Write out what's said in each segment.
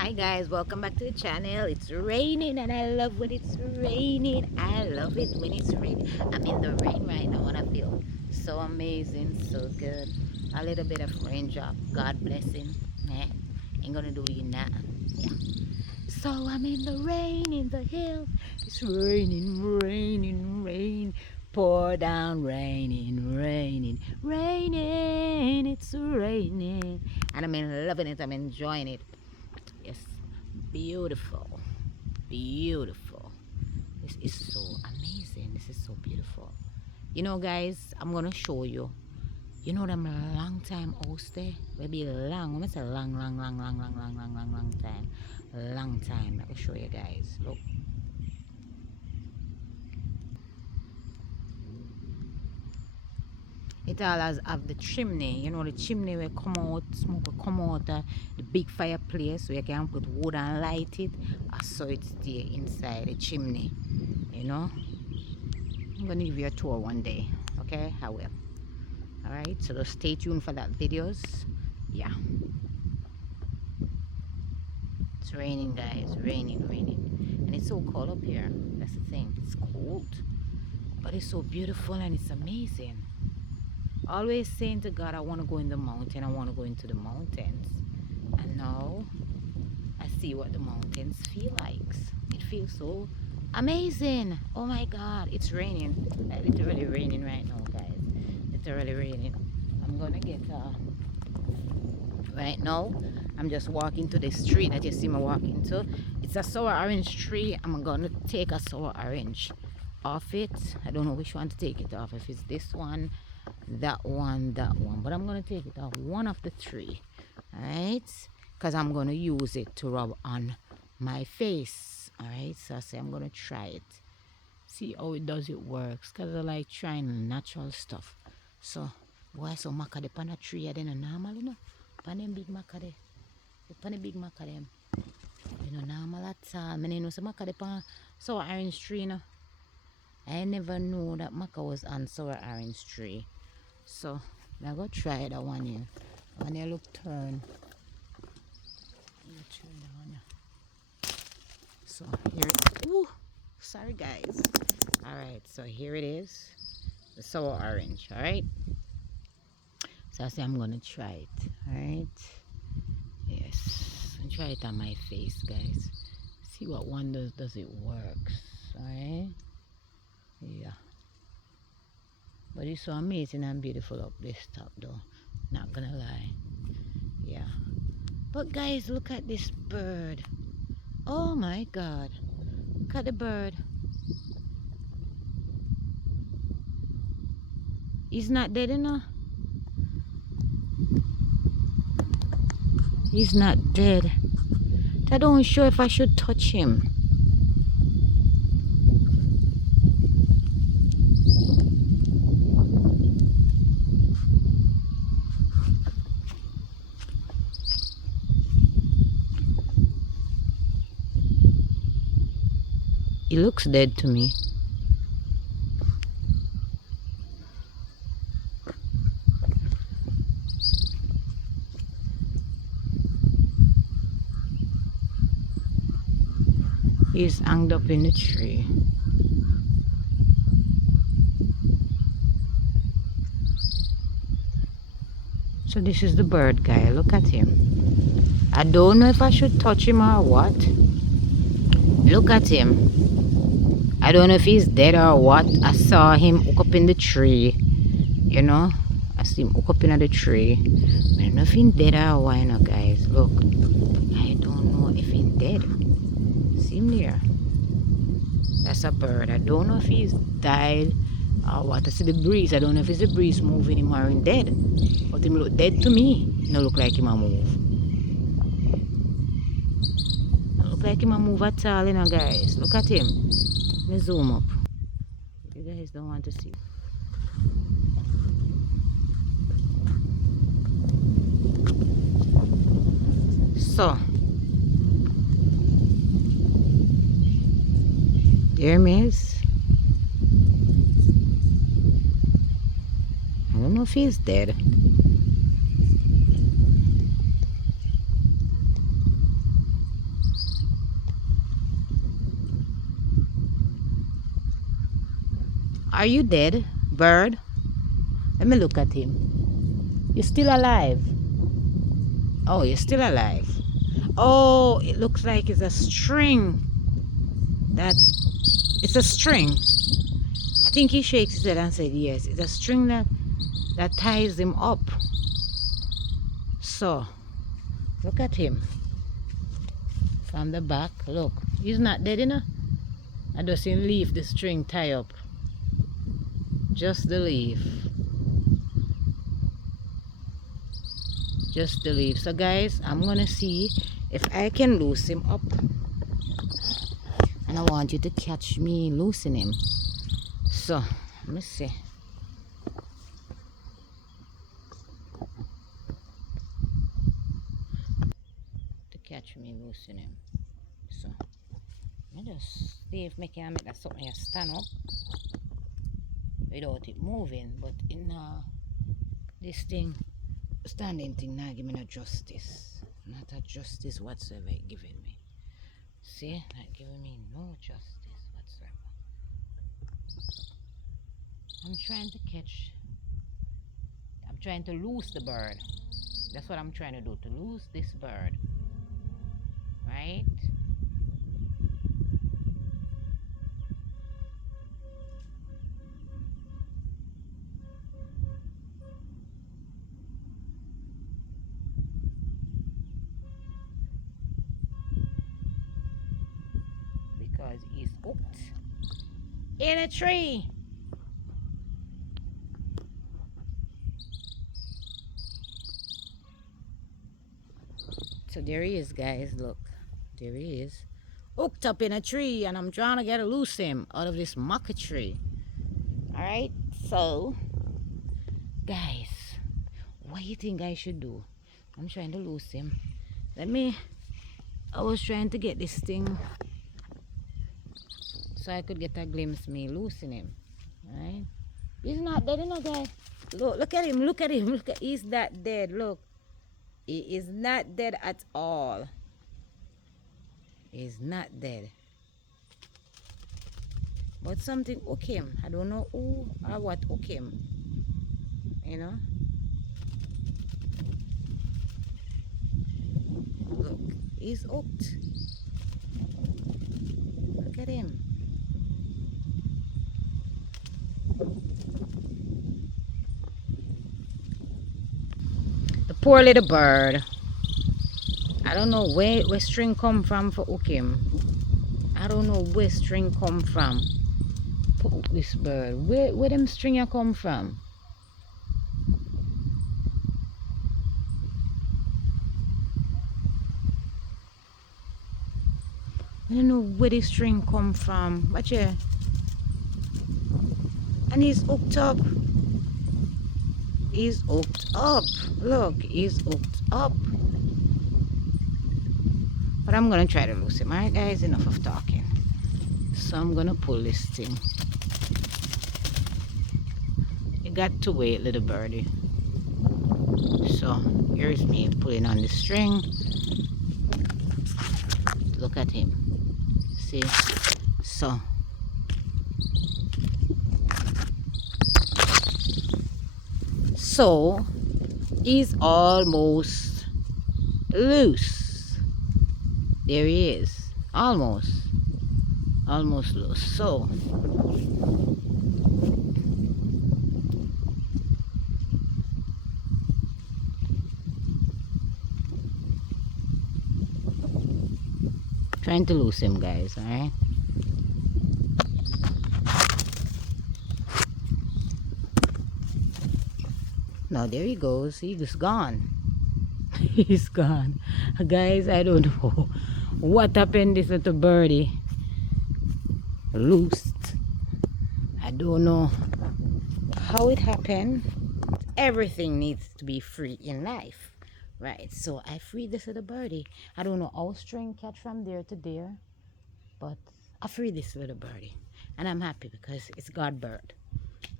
Hi guys, welcome back to the channel. It's raining and I love when it's raining. I love it when it's raining. I'm in the rain right now and I feel so amazing, so good. A little bit of raindrop, God blessing. Ain't gonna do you that. Yeah. So I'm in the rain in the hills. It's raining, raining, rain. Pour down, raining, raining, raining. It's raining. And I'm loving it. I'm enjoying it. Yes, beautiful, beautiful. This is so amazing. This is so beautiful. You know, guys, I'm gonna show you. You know them long time house there? Maybe long. I'm gonna say long time. Long time. I will show you guys. Look. It all has have the chimney. You know the chimney will come out, smoke will come out the big fireplace so you can put wood and light it. I saw it stay inside the chimney. You know? I'm gonna give you a tour one day. Okay? I will. Alright, so just stay tuned for that videos. Yeah. It's raining guys, raining, raining. And it's so cold up here. That's the thing. It's cold. But it's so beautiful and it's amazing. Always saying to God, I want to go in the mountain. I want to go into the mountains. And now I see what the mountains feel like. It feels so amazing. Oh my God, it's raining. Like literally raining right now, guys. Literally raining. I'm gonna get right now. I'm just walking to the street that you see me walking to. It's a sour orange tree. I'm gonna take a sour orange off it. I don't know which one to take it off. If it's this one, that one, that one, but I'm gonna take it off one of the three. All right, because I'm gonna use it to rub on my face. All right, so I say I'm gonna try it, see how it does it works, because I like trying natural stuff. So boy, so maca de pan a tree I didn't normal, you know, pan them big maca de, the pan the big maca them, you know, normal at all. I know some maca de pan sour orange tree, you know. I never knew that maca was on sour orange tree. So I'm gonna try that one here. When you look turn. Turn that one here. So here it is. Ooh, sorry guys. Alright, so here it is. The sour orange, alright? So I say I'm gonna try it. Alright. Yes. And try it on my face, guys. See what one does it works. Alright? Yeah. But it's so amazing and beautiful up this top though. Not gonna lie. Yeah. But guys, look at this bird. Oh my God. Look at the bird. He's not dead enough. He's not dead. I don't sure if I should touch him. He looks dead to me. He's hanged up in the tree. So this is the bird guy. Look at him. I don't know if I should touch him or what. Look at him. I don't know if he's dead or what. I saw him hook up in the tree. You know? I see him hook up in the tree. I don't know if he's dead or what, you know, guys. Look. I don't know if he's dead. See him there. That's a bird. I don't know if he's died or what. I see the breeze. I don't know if it's the breeze moving him or he's dead. But him look dead to me. No look like him a move. No look like him a move at all, you know, guys. Look at him. Let me zoom up. You guys don't want to see. So there he is. I don't know if he's dead. Are you dead, bird? Let me look at him. You're still alive. Oh, you're still alive. Oh, it looks like it's a string. It's a string. I think he shakes his head and said yes. It's a string that ties him up. So, look at him. From the back, look. He's not dead, you know? I just leave the string tie up. Just the leaf. Just the leaf. So guys, I'm gonna see if I can loosen him up. And I want you to catch me loosen him. So, let me see. To catch me loosen him. So, let me just see if I can make that something stand up without it moving. But in this thing, standing thing, now give me no justice. Not a justice whatsoever it giving me. See, not giving me no justice whatsoever. I'm trying to lose the bird. That's what I'm trying to do, to lose this bird. Right? Because he's hooked in a tree. So there he is, guys. Look, there he is, hooked up in a tree, and I'm trying to get a loose him out of this maca tree. All right. So, guys, what do you think I should do? I'm trying to loose him. I was trying to get this thing so I could get a glimpse of me losing him. Right? He's not dead, you know, guys. Look at him. Look at him. He's not dead. Look. He is not dead at all. He's not dead. But something hooked him. I don't know who or what hooked him. You know? Look. He's hooked. Look at him. The poor little bird. I don't know where string come from for hook him. I don't know where string come from. For hook this bird. Where them string come from? I don't know where the string come from. But yeah. And he's hooked up. He's hooked up. Look, he's hooked up. But I'm gonna try to lose him. Alright guys, enough of talking. So I'm gonna pull this thing. You got to wait, little birdie. So here's me pulling on the string. Look at him. See? So he's almost loose. There he is. Almost loose. So trying to lose him, guys. All right. Now there he goes. He's gone. He's gone. Guys, I don't know what happened this little birdie. Loosed. I don't know how it happened. Everything needs to be free in life. Right. So I freed this little birdie. I don't know how string catch from there to there. But I freed this little birdie. And I'm happy because it's God bird.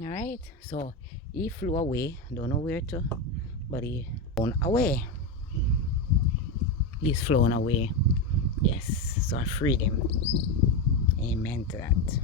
Alright, so he flew away. Don't know where to, but he flown away. He's flown away. Yes, so I freed him. Amen to that.